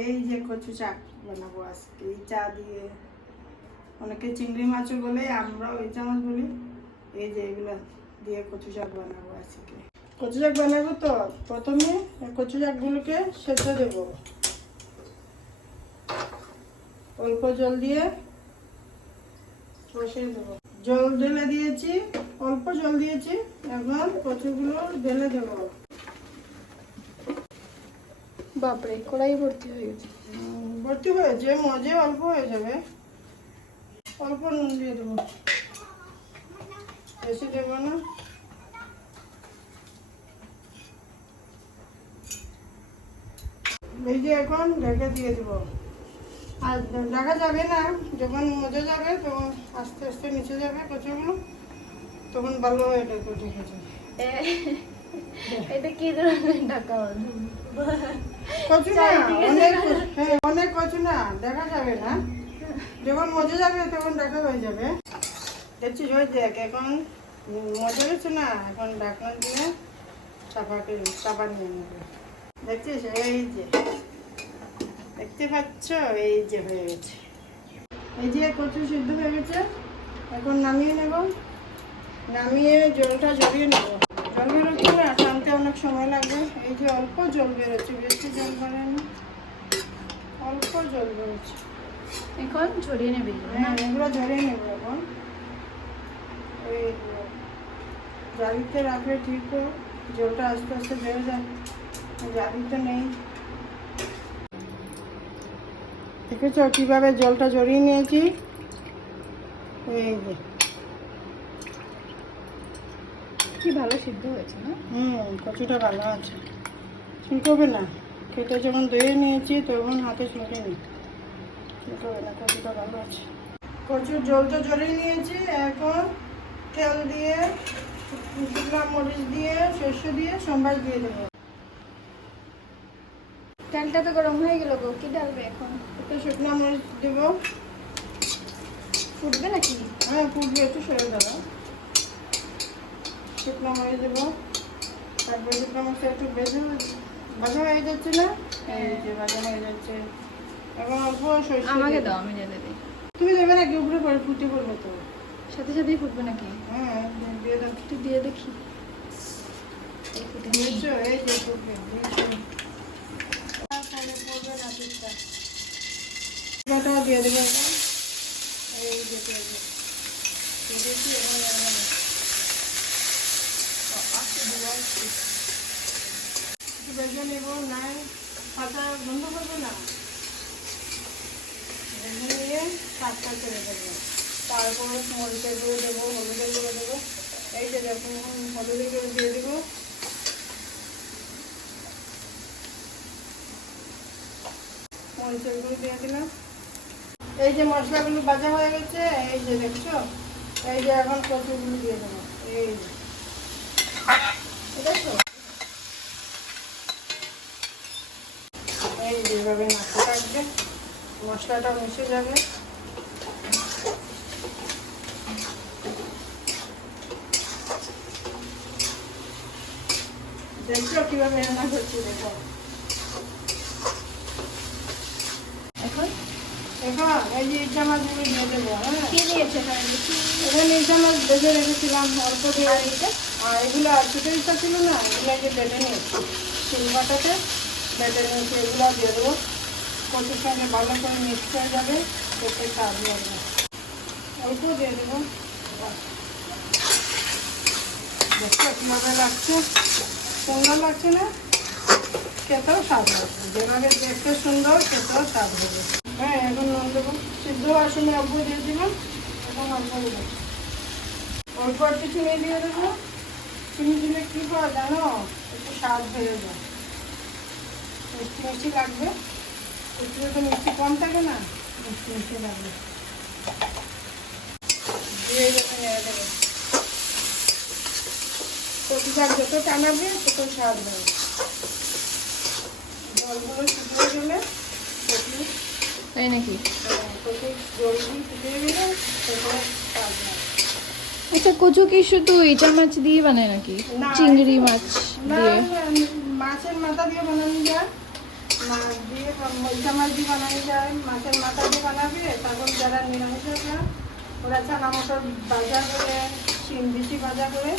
এই যে কচু শাক বানাবো আজকে এই চা দিয়ে। অনেকে চিংড়ি মাছও বলে, আমরা ওই চামচ বলি। এই যে এগুলো দিয়ে কচু শাক বানাবো আজকে। কচু শাক বানাবো তো প্রথমে কচু শাকগুলোকে সেদ্ধ দেবো অল্প জল দিয়ে, বসিয়ে দেবো। জল ঢেলে দিয়েছি, অল্প জল দিয়েছি। এখন কচুগুলো ঢেলে দেবো। বাপরে, কড়াই ভর্তি হয়ে গেছে। ভর্তি হয়েছে, মজে অল্প হয়ে যাবে। অল্প নুন দিয়ে দেবো, বেশি দেবো না। এই যে এখন ঢেকে দিয়ে দেবো। আর ঢাকা যাবে না, যখন মজে যাবে তখন আস্তে আস্তে নিচে যাবে কচুগুলো, তখন ভালো হয়ে যাবে কচু খেতে। এটা কি ধরনের ঢাকা? কচু না, অনেক হ্যাঁ অনেক কচু না, দেখা যাবে না। যখন মজে যাবে তখন ঢাকা হয়ে যাবে। দেখছিস ওই দেখ এখন মজে গেছে না, এখন ঢাকনা দিয়ে চাপা নিয়ে নেবে। দেখছিস এই যে, দেখতে পাচ্ছ এই যে হয়ে গেছে। এই যে কচু সিদ্ধ হয়ে গেছে, এখন নামিয়ে নেব। নামিয়ে জলটা ঝরিয়ে নেব। জল বেরোচ্ছে না, টানতে অনেক সময় লাগবে। এই যে অল্প জল বেরোচ্ছে, বেশি জল বেরোয় না, অল্প জল বেরোচ্ছে। এখন ছড়িয়ে নেবে। হ্যাঁ এগুলো ঝরিয়ে নেব এখন। এই জালিতে রাখলে ঠিক হোক, জলটা আস্তে আস্তে বেরো যায়। জালিতে নেই, দেখেছ কিভাবে জলটা ঝরিয়ে নিয়েছি। এই যে কি ভালো সিদ্ধ হয়েছে না? কচুটা ভালো আছে, শুকোবে না। খেতে যখন ধুয়ে নিয়েছি তখন হাতে শুকিনি, শুকোবে না। কচুটা ভালো আছে। কচুর জলটা ঝরিয়ে নিয়েছি। এখন তেল দিয়ে, শুকনো মরিচ দিয়ে, সর্ষে দিয়ে সম্বাস দিয়ে দেবো। তেলটা তো গরম হয়ে গেল গো, কি ডালবে এখন? একটু শুকনো মরিচ দেবো। ফুটবে নাকি? হ্যাঁ ফুটবে, একটু সরে দেবো। শুকনো মরিচ দেবো। তারপরে শুকনো মরিচটা একটু ভাজা হয়ে যাচ্ছে না, এই যে ভাজা হয়ে যাচ্ছে। এখন অল্প সরষে আমাকে দিয়ে দাও, দেবো। আমি ঢেলে দিই। তুমি দেবে নাকি উপরে করে ফুটে পড়বে তো? সাথে সাথেই ফুটবে নাকি? হ্যাঁ দিয়ে দাও। একটু দিয়ে দেখি। এই ফুটে দিয়েছো, এই যে ফুটবে, দিয়েছো। তারপরে পড়বে না পিঠটা। পিঠাটাও দিয়ে দেবো এখন। এই যে দিয়েছি, এখন একটু বেজে নেব। নাই পাতা বন্ধ করবে না, বেজে নিয়ে কাজটা করে দেবো। তারপর মরিচের গুঁড়ো দেবো, হলুদের গুঁড়ো দেবো। এই যে দেখুন হলুদের গুঁড়ো দিয়ে দেবো। মরিচের গুঁড়ো দিয়ে দিলাম। এই যে মশলাগুলো ভাজা হয়ে গেছে, এই যে দেখছো। এই যে এখন কচুগুলো দিয়ে দেবো। এই যে দেখছো, এই যেভাবে নাড়তে থাকবে, মশলাটা মিশে যাবে। দেখছো কিভাবে রান্না করছি, দেখো। এখন এখন এই যে ইচ্ছা মাছগুলো দিয়ে দেবো। হ্যাঁ কি দিয়েছে এখানে দেখি? এখানে ইচ্ছা মাছ ভেজে রেখেছিলাম অল্প দিয়ে। আর এগুলো আর ছোটো ইচ্ছা ছিল না, এগুলো যে বেটে নিয়েছি শিলবাটাতে, বেটে নিয়েছি। এগুলো দিয়ে দেবো। কচুর সঙ্গে ভালো করে মিক্স হয়ে যাবে, খেতে স্বাদ লাগবে। অল্প দিয়ে দেবো। দেখো কীভাবে লাগছে, সুন্দর লাগছে না? খেতেও স্বাদ লাগবে। যেভাবে দেখতে সুন্দর, খেতেও স্বাদ হবে। হ্যাঁ এখন নুন দেবো। সিদ্ধ হওয়ার সময় অল্প দিয়ে দিলাম, এখন অল্প দেবো। অল্প একটু চিনি দিয়ে দেবো। চিনি দিলে কী হয় জানো, একটু স্বাদ হয়ে যায়, মিষ্টি মিষ্টি লাগবে। একটু তো মিষ্টি কম থাকে না, মিষ্টি মিষ্টি লাগবে। দিয়ে যখন নেড়ে দেবে, কচু শাক যত টানাবে তত স্বাদ হবে। জলগুলো শুকিয়ে গেলে কচু, তাই নাকি? কচু জলগুলো শুকিয়ে গেলে তারপরে স্বাদ হয়। আচ্ছা, কচু কি শুধু ইটা মাছ দিয়ে বানায় নাকি? না, চিংড়ি মাছ না দিয়ে? মাছের মাথা দিয়ে বানানো যায়, মাছ দিয়ে ইচা মাছ দিয়ে বানানো যায়, মাছের মাথা দিয়ে বানাবে। তারপর যারা নিরামিষ না ওরা চানা মটর ভাজা করে, শিম বেশি ভাজা করে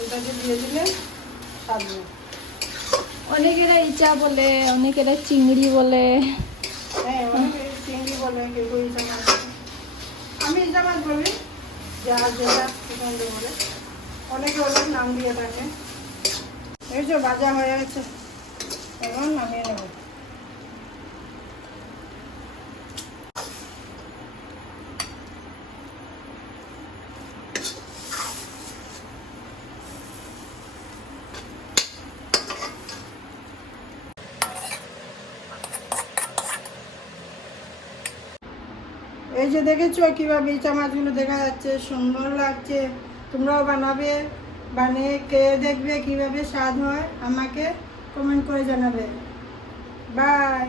ওটাকে দিয়ে দিলে খাবে। অনেকেরা ইচা বলে, অনেকেরা চিংড়ি বলে। হ্যাঁ, অনেকে চিংড়ি বলে, কেউ কেউ ইচা মাছ বলে। আমি ইচা মাছ বলি, যার যেটা পছন্দ করে। অনেকে অনেক নাম দিয়ে থাকে। এই যে ভাজা হয়ে গেছে, এখন নামিয়ে নেব। এই যে দেখেছো কিভাবে ইচা মাছগুলো দেখা যাচ্ছে, সুন্দর লাগছে। তোমরাও বানাবে, বানিয়ে খেয়ে দেখবে কিভাবে স্বাদ হয়, আমাকে কমেন্ট করে জানাবে। বাই।